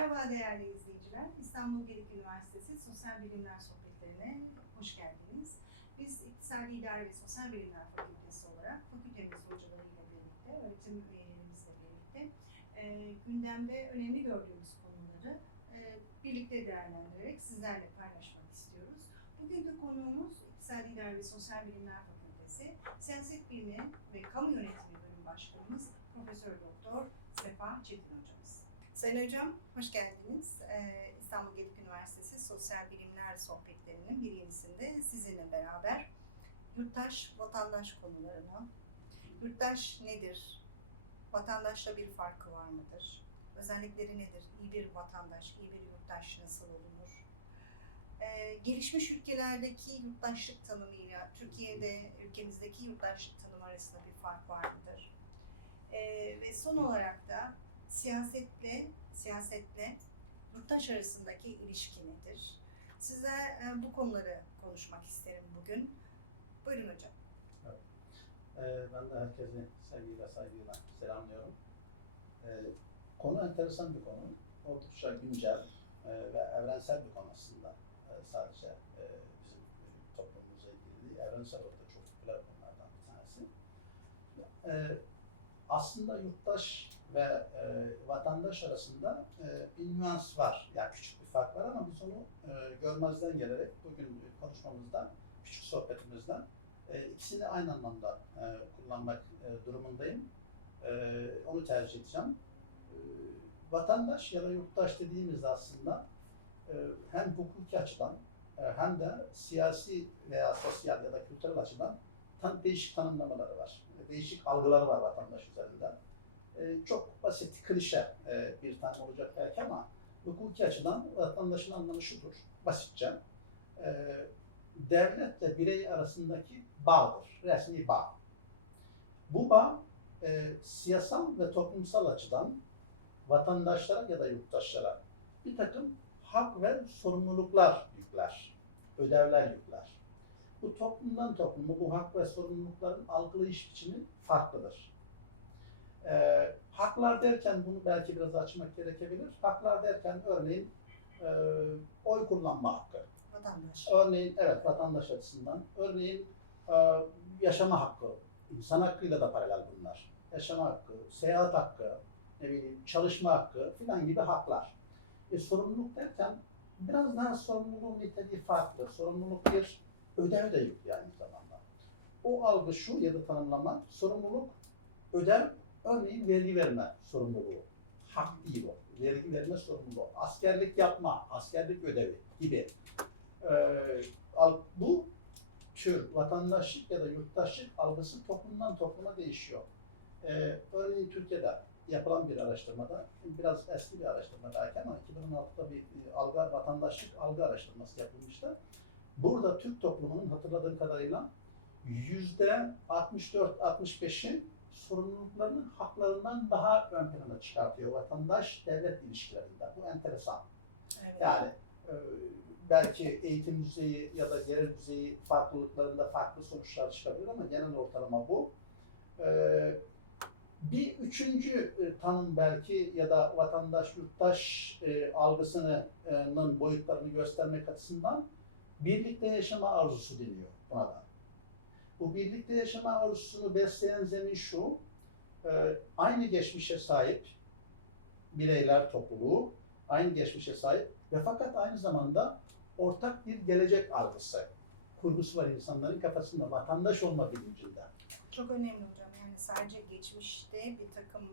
Merhaba değerli izleyiciler. İstanbul Gedik Üniversitesi Sosyal Bilimler Sohbetlerine hoş geldiniz. Biz İktisadi İdare ve Sosyal Bilimler Fakültesi olarak fakültemiz hocalarıyla birlikte, öğretim üyelerimizle birlikte e, gündemde önemli gördüğümüz konuları e, birlikte değerlendirerek sizlerle paylaşmak istiyoruz. Bugünkü konuğumuz İktisadi İdare ve Sosyal Bilimler Fakültesi Siyaset Bilimi ve Kamu Yönetimi Bölüm Başkanımız Profesör Doktor Sefa Çetin Hocamız. Sayın Hocam, hoş geldiniz. Ee, İstanbul Gedik Üniversitesi Sosyal Bilimler Sohbetlerinin bir yenisinde sizinle beraber yurttaş, vatandaş konularına, yurttaş nedir, vatandaşla bir farkı var mıdır, özellikleri nedir, iyi bir vatandaş, iyi bir yurttaş nasıl olunur, Ee, gelişmiş ülkelerdeki yurttaşlık tanımıyla Türkiye'de ülkemizdeki yurttaşlık tanımı arasında bir fark var mıdır? Ee, ve son olarak da siyasetle siyasetle yurttaş arasındaki ilişki nedir? Size e, bu konuları konuşmak isterim bugün. Buyurun hocam. Ee, ben de herkesi sevgiyle, saygıyla selamlıyorum. Ee, konu enteresan bir konu. Oldukça güncel e, ve evrensel bir konu aslında. E, sadece e, bizim toplumumuzla ilgili evrensel olarak da çok popüler konulardan bir tanesi. E, aslında yurttaş ve e, vatandaş arasında e, bir nüans var. Yani küçük bir fark var ama biz onu e, görmezden gelerek bugün konuşmamızdan, küçük sohbetimizden e, ikisini aynı anlamda e, kullanmak e, durumundayım. E, onu tercih edeceğim. E, vatandaş ya da yurttaş dediğimizde aslında e, hem hukuki açıdan e, hem de siyasi veya sosyal ya da kültürel açıdan tan değişik tanımlamaları var. Değişik algıları var vatandaş üzerinde. E, çok basit, klişe e, bir tanım olacak belki ama hukuki açıdan vatandaşın anlamı şudur, basitçe. E, devletle birey arasındaki bağdır, resmi bağ. Bu bağ e, siyasal ve toplumsal açıdan vatandaşlara ya da yurttaşlara bir takım hak ve sorumluluklar yükler, ödevler yükler. Bu toplumdan topluma bu hak ve sorumlulukların algılayış biçimi farklıdır. E, haklar derken bunu belki biraz açmak gerekebilir. Haklar derken örneğin e, oy kullanma hakkı, Vatandaş. Örneğin evet vatandaş açısından. Örneğin e, yaşama hakkı, insan hakkıyla da paralel bunlar. Yaşama hakkı, seyahat hakkı, ne bileyim çalışma hakkı filan gibi haklar. E, sorumluluk derken biraz daha sorumluluğun niteliği farklı. Sorumluluk bir ödev de yüklüyor aynı zamanda. O algı şu ya da tanımlama sorumluluk ödev örneğin vergi verme sorumluluğu. Hak değil o. Vergi verme sorumluluğu. Askerlik yapma, askerlik ödevi gibi. Ee, bu tür vatandaşlık ya da yurttaşlık algısı toplumdan topluma değişiyor. Ee, örneğin Türkiye'de yapılan bir araştırmada, biraz eski bir araştırma belki ama 2016'da bir e, algı, vatandaşlık algı araştırması yapılmıştı. Burada Türk toplumunun hatırladığım kadarıyla yüzde 64-65'i sorumluluklarını haklarından daha ön plana çıkartıyor vatandaş-devlet ilişkilerinde. Bu enteresan. Evet. Yani e, belki eğitim düzeyi ya da gelir düzeyi farklılıklarında farklı sonuçlar çıkabilir ama genel ortalama bu. E, bir üçüncü e, tanım belki ya da vatandaş yurttaş e, algısının boyutlarını göstermek açısından birlikte yaşama arzusu deniyor buna da. Bu birlikte yaşama arzusunu besleyen zemin şu, e, aynı geçmişe sahip bireyler topluluğu, aynı geçmişe sahip ve fakat aynı zamanda ortak bir gelecek algısı, kurgusu var insanların kafasında, vatandaş olma bilincinde. Çok önemli hocam. Yani sadece geçmişte bir takım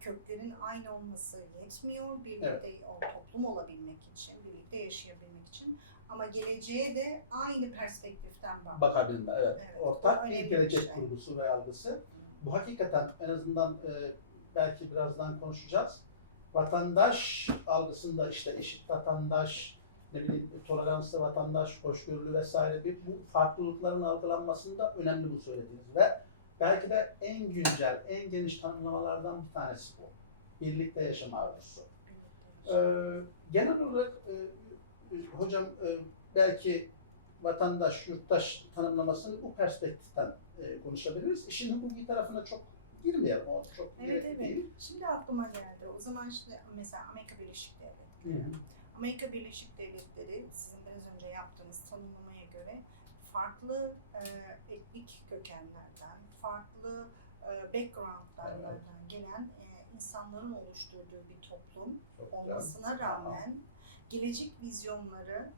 köklerin aynı olması yetmiyor. Birlikte o toplum olabilmek için, birlikte yaşayabilmek için. Ama geleceğe de aynı perspektiften bak. Bakabilme, evet. Evet, Ortak bir gelecek şey. kurgusu ve algısı. Bu hakikaten en azından e, belki birazdan konuşacağız. Vatandaş algısında işte eşit vatandaş, ne bileyim toleranslı vatandaş, hoşgörülü vesaire bir bu farklılıkların algılanmasında önemli bu söylediğiniz ve belki de en güncel, en geniş tanımlamalardan bir tanesi bu. Birlikte yaşama arzusu. Ee, genel olarak e, e, hocam e, belki vatandaş, yurttaş tanımlamasını bu perspektiften e, konuşabiliriz. İşin hukuki tarafına çok girmeyelim. O çok Evet evet. değil. Şimdi aklıma geldi. o zaman işte mesela Amerika Birleşik Devletleri. Amerika Birleşik Devletleri sizin biraz önce yaptığınız tanımlamaya göre farklı e, etnik kökenlerden, farklı e, backgroundlardan gelen e, insanların oluşturduğu bir toplum Çok güzel. olmasına rağmen gelecek vizyonları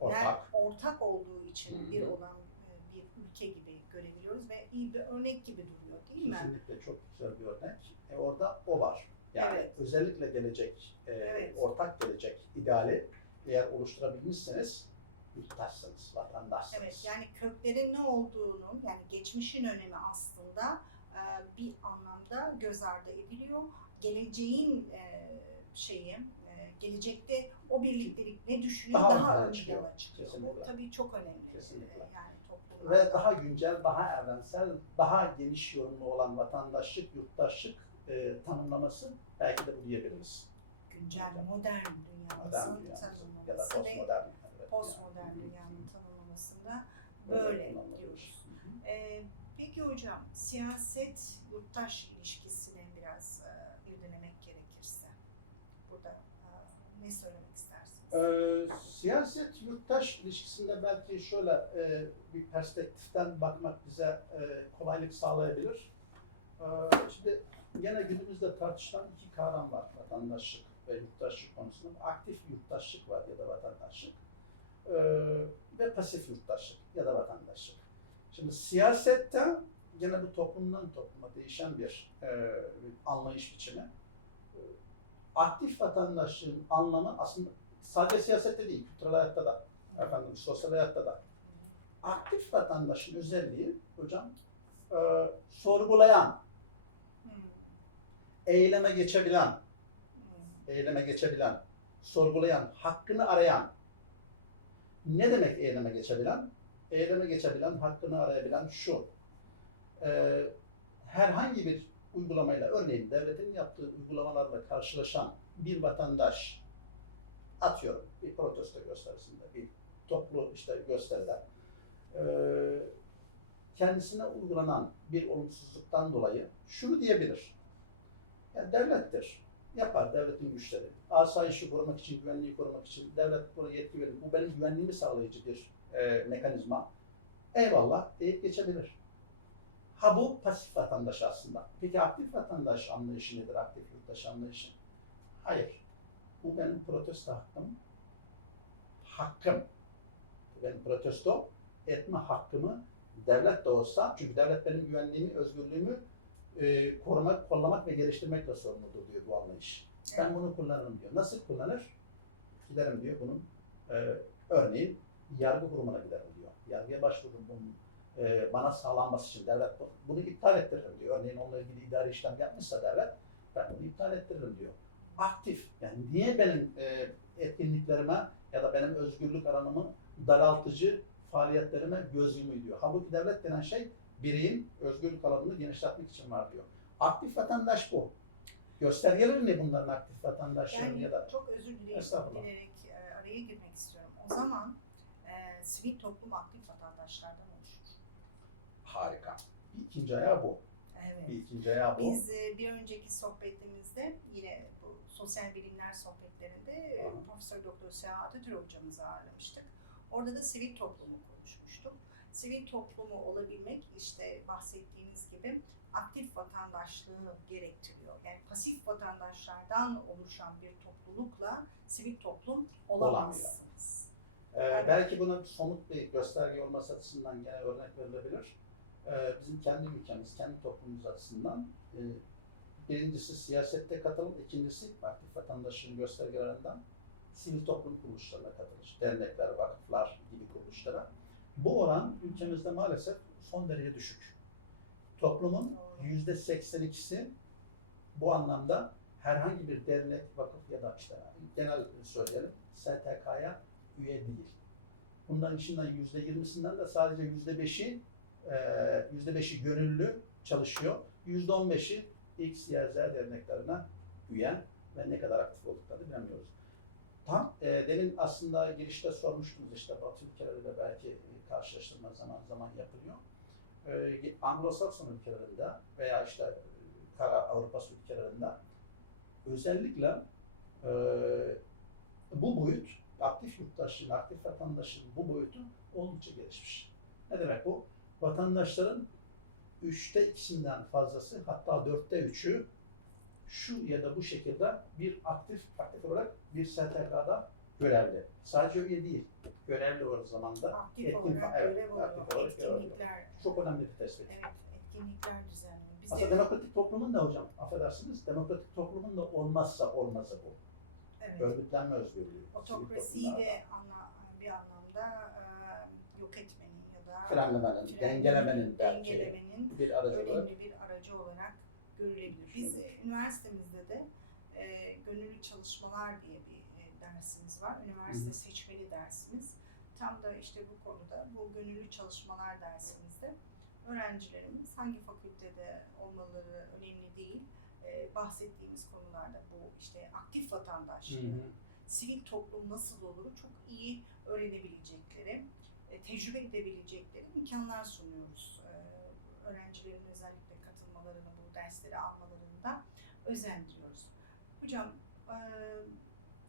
Ortak. ortak olduğu için Hı hı. bir olan e, bir ülke gibi görebiliyoruz ve iyi bir örnek gibi duruyor değil mi? Kesinlikle çok güzel bir örnek. E orada o var. Yani Evet. özellikle gelecek, e, Evet. ortak gelecek ideali eğer oluşturabilmişseniz yurttaşsınız, vatandaşsınız. Evet, yani köklerin ne olduğunu, yani geçmişin önemi aslında e, bir anlamda göz ardı ediliyor. Geleceğin e, şeyi, e, gelecekte o birliktelik ne düşünüyor Daha daha, ön çıkıyor. plana çıkıyor. Kesinlikle. O tabii çok önemli. Kesinlikle. Yani toplumda. Ve daha güncel, daha evrensel, daha geniş yorumlu olan vatandaşlık, yurttaşlık e, tanımlaması belki de bu diyebiliriz. güncel, modern dünyamızın dünyamız ya da tanımlaması postmodern. Postmodern dünyanın tanımlamasında Böyle diyoruz. Ee, peki hocam, siyaset yurttaş ilişkisini biraz e, irdelemek gerekirse burada e, ne söylemek istersiniz? Ee, siyaset yurttaş ilişkisinde belki şöyle e, bir perspektiften bakmak bize e, kolaylık sağlayabilir. Ee, şimdi gene günümüzde tartışılan iki kavram var vatandaşlık ve yurttaşlık konusunda. Aktif yurttaşlık var ya da vatandaşlık. Ee, ve pasif yurttaşlık ya da vatandaşlık. Şimdi siyasette gene bu toplumdan topluma değişen bir, e, bir anlayış biçimi. Ee, Aktif vatandaşlığın anlamı aslında sadece siyasette değil, kültürel hayatta da, efendim sosyal hayatta da. Aktif vatandaşın özelliği hocam e, sorgulayan, eyleme geçebilen, eyleme geçebilen, sorgulayan, hakkını arayan. Ne demek eyleme geçebilen? Eyleme geçebilen, hakkını arayabilen şu. e, herhangi bir uygulamayla, örneğin devletin yaptığı uygulamalarla karşılaşan bir vatandaş, atıyorum bir protesto gösterisinde, bir toplu işte gösteride, e, kendisine uygulanan bir olumsuzluktan dolayı şunu diyebilir. Ya devlettir. Yapar devletin güçleri. Asayişi korumak için, güvenliği korumak için devlet buna yetki verir. Bu benim güvenliğimi sağlayıcı bir e, mekanizma. Eyvallah deyip geçebilir. Ha bu pasif vatandaş aslında. Peki aktif vatandaş anlayışı nedir? Aktif yurttaş anlayışı? Hayır. Bu benim protesto hakkım. Hakkım. Benim protesto etme hakkımı devlet de olsa, çünkü devlet benim güvenliğimi, özgürlüğümü e, korumak, kollamak ve geliştirmekle sorumludur diyor bu anlayış. Ben bunu kullanırım diyor. Nasıl kullanır? Giderim diyor bunun e, örneğin yargı kurumuna giderim diyor. Yargıya başvururum bunun e, bana sağlanması için devlet bu- bunu iptal ettiririm diyor. Örneğin onunla ilgili idari işlem yapmışsa devlet ben bunu iptal ettiririm diyor. Aktif. Yani niye benim e, etkinliklerime ya da benim özgürlük alanımı daraltıcı faaliyetlerime göz yumuyor diyor. Halbuki devlet denen şey bireyin özgürlük alanını genişletmek için var diyor. Aktif vatandaş bu. Göstergeleri ne bunların aktif vatandaşların Yani ya da çok özür dileyerek, e, araya girmek istiyorum. O zaman e, sivil toplum aktif vatandaşlardan oluşur. harika. Bir ikinci ayağı bu. Evet. Bir ikinci ayağı bu. Biz e, bir önceki sohbetimizde yine bu sosyal bilimler sohbetlerinde e, Aha. Profesör Doktor Süha Atatürk hocamızı ağırlamıştık. Orada da sivil toplumu. Sivil toplumu olabilmek işte bahsettiğiniz gibi aktif vatandaşlığı gerektiriyor. Yani pasif vatandaşlardan oluşan bir toplulukla sivil toplum olamazsınız. Ee, belki bunun somut bir gösterge olması açısından gene örnek verilebilir. Ee, bizim kendi ülkemiz, kendi toplumumuz açısından e, birincisi siyasette katılım, ikincisi aktif vatandaşın göstergelerinden sivil toplum kuruluşlarına katılış, dernekler, vakıflar gibi kuruluşlara. Bu oran ülkemizde maalesef son derece düşük. Toplumun yüzde 82'si bu anlamda herhangi bir dernek, vakıf ya da işte genel söyleyelim STK'ya üye değil. Bundan içinden yüzde yirmisinden de sadece yüzde beşi eee, yüzde beşi gönüllü çalışıyor. Yüzde on beşi X, Y, Z derneklerine üye ve ne kadar aktif olduklarını bilemiyoruz. Tam e, demin aslında girişte sormuştunuz işte Batı ülkeleriyle belki karşılaştırma zaman zaman yapılıyor. E, Anglo-Sakson ülkelerinde veya işte e, Kara Avrupa ülkelerinde özellikle e, bu boyut, aktif yurttaşlığın, aktif vatandaşın bu boyutu oldukça gelişmiş. Ne demek bu? Vatandaşların üçte ikisinden fazlası, hatta dörtte üçü şu ya da bu şekilde bir aktif, aktif olarak bir STK'da görevli. Sadece öyle değil, görevli o zamanda. Aktif etkin- olarak evet, görev oluyor. aktif olarak. Etkinlikler. Çok önemli bir tespit. Evet, etkinlikler düzenliyor. Biz Aslında de, demokratik toplumun da hocam, affedersiniz, demokratik toplumun da olmazsa olmazı bu. evet, Örgütlenme özgürlüğü. otokrasiyi de anla, bir anlamda e, yok etmenin ya da frenlemenin, dengelemenin belki dengelemenin bir aracı olarak. bir aracı olarak görülebilir. Biz e, üniversitemizde de e, gönüllü çalışmalar diye bir e, dersimiz var. Üniversite Hı seçmeli dersimiz. Tam da işte bu konuda bu gönüllü çalışmalar dersimizde öğrencilerimiz hangi fakültede olmaları önemli değil. E, bahsettiğimiz konularda bu işte aktif vatandaşlığı, sivil toplum nasıl olur çok iyi öğrenebilecekleri, e, tecrübe edebilecekleri imkanlar sunuyoruz. E, Öğrencilerin özellikle katılmalarını, bu dersleri almalarında özendiriyoruz. Hocam, e,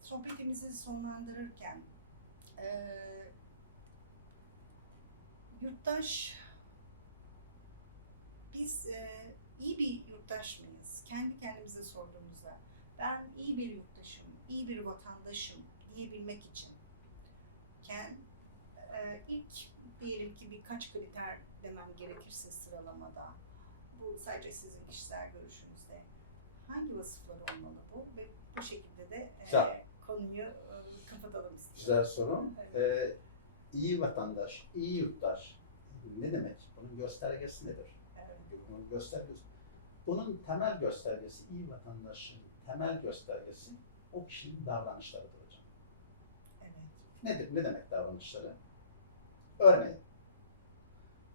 sohbetimizi sonlandırırken e, yurttaş biz e, iyi bir yurttaş mıyız? Kendi kendimize sorduğumuzda ben iyi bir yurttaşım, iyi bir vatandaşım diyebilmek için ken, e, ilk diyelim ki birkaç kriter demem gerekirse sıralamada bu sadece sizin kişisel görüşünüzde hangi vasıflar olmalı bu ve bu şekilde de e, konuyu e, kapatalım istiyorum. Güzel soru. Evet. Ee, iyi vatandaş, iyi yurttaş ne demek? Bunun göstergesi nedir? Evet. Bunun göstergesi. Bunun temel göstergesi, iyi vatandaşın temel göstergesi o kişinin davranışlarıdır hocam. Evet. Nedir? Ne demek davranışları? Örneğin,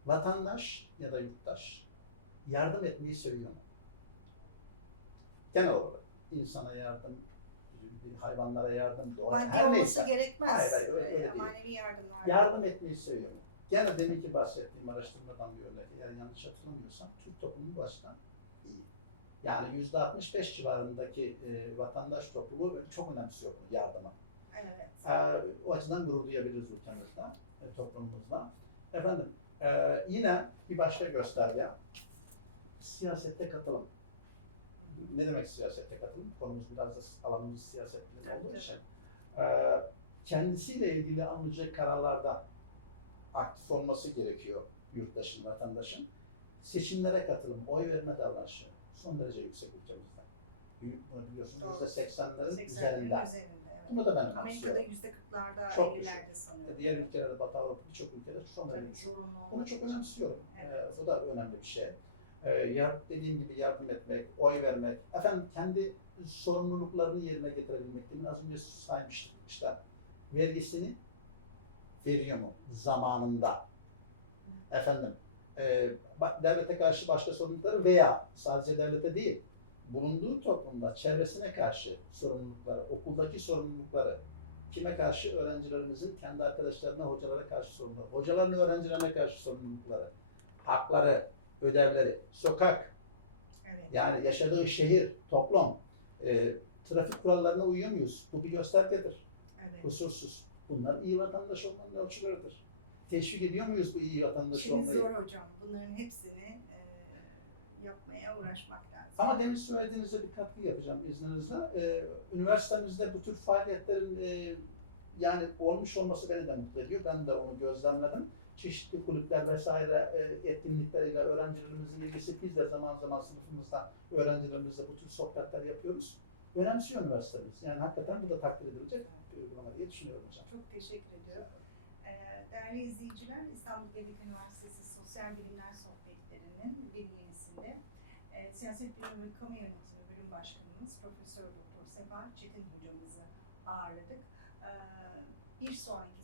vatandaş ya da yurttaş yardım etmeyi seviyor mu? Genel olarak insana yardım, hayvanlara yardım, doğaya, Maddi her neyse. gerekmez. Hayır, hayır, öyle- E, öyle değil. Manevi yardımlar. Yardım etmeyi seviyor mu? Gene deminki bahsettiğim araştırmadan bir örnek. Eğer yanlış hatırlamıyorsam Türk toplumu bu açıdan iyi. Yani yüzde 65 civarındaki e, vatandaş topluluğu çok önemsiyor bu yardımı. Evet. Ee, o açıdan gurur duyabiliriz ülkemizde, e, toplumumuzda. Efendim, e, yine bir başka gösterge, siyasette katılım. Ne demek siyasette katılım? Konumuz biraz da alanımız siyaset olduğu için. e, kendisiyle ilgili alınacak kararlarda aktif olması gerekiyor yurttaşın, vatandaşın. Seçimlere katılım, oy verme davranışı son derece yüksek ülkemizde. Bunu biliyorsunuz yüzde seksenlerin 80'lerin üzerinde. evet. Bunu da ben Amerika'da yüzde kırklarda, Çok ellilerde sanıyorum. Diğer ülkelerde, Batı Avrupa birçok ülkede son derece düşük. Bunu çok önemsiyorum. Evet. Ee, bu da önemli bir şey. Ee, yar, dediğim gibi yardım etmek, oy vermek, efendim kendi sorumluluklarını yerine getirebilmek. Demin az önce saymıştık işte vergisini veriyor mu zamanında? Efendim e, devlete karşı başka sorumlulukları veya sadece devlete değil, bulunduğu toplumda çevresine karşı sorumlulukları, okuldaki sorumlulukları, kime karşı? Öğrencilerimizin kendi arkadaşlarına, hocalara karşı sorumlulukları, hocaların öğrencilerine karşı sorumlulukları, hakları, ödevleri, sokak, Evet. yani yaşadığı şehir, toplum, e, trafik kurallarına uyuyor muyuz? Bu bir göstergedir. evet. Kusursuz. Bunlar iyi vatandaş olmanın ölçüleridir. Teşvik ediyor muyuz bu iyi vatandaş Şimdi olmayı? zor hocam. Bunların hepsini e, yapmaya uğraşmak lazım. Ama demin söylediğinizde bir katkı yapacağım izninizle. Ee, üniversitemizde bu tür faaliyetlerin e, yani olmuş olması beni de mutlu ediyor. Ben de onu gözlemledim. Çeşitli kulüpler vesaire e, etkinlikleriyle öğrencilerimizin ilgisi biz de zaman zaman sınıfımızda öğrencilerimizle bu tür sohbetler yapıyoruz. Önemsiyor üniversitemiz. Yani hakikaten bu da takdir edilecek bir uygulama diye düşünüyorum hocam. Çok teşekkür ediyorum. Ee, Değerli izleyiciler, İstanbul Devlet Üniversitesi Sosyal Bilimler Sohbetleri'nin bir yenisinde e, Siyaset Bilimi Kamu Yönetimi Bölüm Başkanımız Profesör Doktor Sefa Çetin hocamızı ağırladık. Ee, bir sonraki